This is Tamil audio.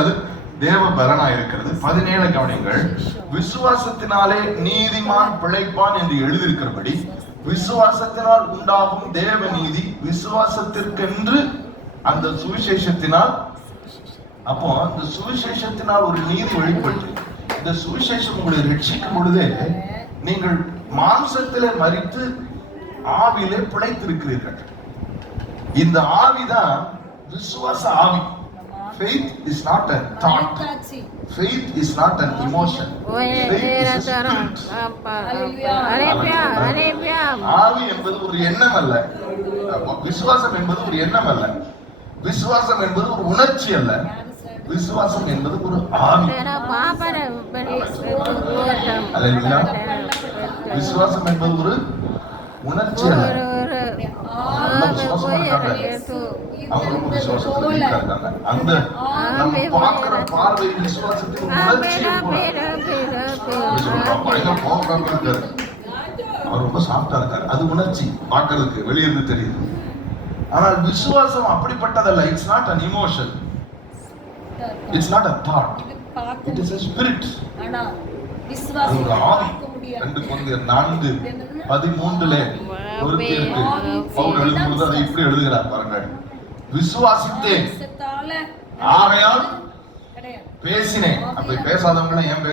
அது தேவ பலனா இருக்கிறது. 17 கவனிங்கள். விசுவாசத்தினாலே நீதிமான் பிழைப்பான் என்று எழுதியிருக்கிறபடி விசுவாசத்தினால் உண்டாகும் தேவ நீதி விசுவாசத்திற்கென்று அந்த சுவிசேஷத்தினால். அப்போ இந்த சுவிசேஷத்தினால் ஒரு நீதி வெளிப்பட்டு இந்த சுவிசேஷம் உங்களை ரட்சிக்கும் பொழுதே நீங்கள் மாம்சத்திலே மரித்து ஆவியிலே பிழைத்திருக்கிறீர்கள். இந்த ஆவிதான் விசுவாச ஆவி. Faith is not a thought. Faith is not an emotion. Faith is a spirit. ஆவி என்பது ஒரு எண்ணம் அல்ல. விசுவாசம் என்பது ஒரு எண்ணம் அல்ல. விசுவாசம் என்பது ஒரு உணர்ச்சி அல்ல. விசுவாசம் என்பது ஒரு ஆவி. அல்லேலூயா. விசுவாசம் என்பது ஒரு உணர்ச்சி அல்ல. அவங்களுக்கு விசுவாசத்துல இருக்காங்க. அந்த நம்ம பார்க்கிற பார்வை விசுவாசத்தின் உணர்ச்சி. இருக்காரு, அவர் ரொம்ப சாஃப்டா இருக்காரு, அது உணர்ச்சி பார்க்கறதுக்கு வெளியிருந்து தெரியுது. ஆனால் விசுவாசம் அப்படிப்பட்டதல்ல. It's not an emotion, it's not a thought, it is a spirit. அது ஒரு ஆவி. 2 கொரிந்தியர் 4:13 ஒரு பேருக்கு பவுல் எழுதும்போது அதை இப்படி எழுதுகிறார் பாருங்கள். விசுவாசித்தேன் ஆகையால் பேசினேன். அப்ப பேசாதவங்க ஏன்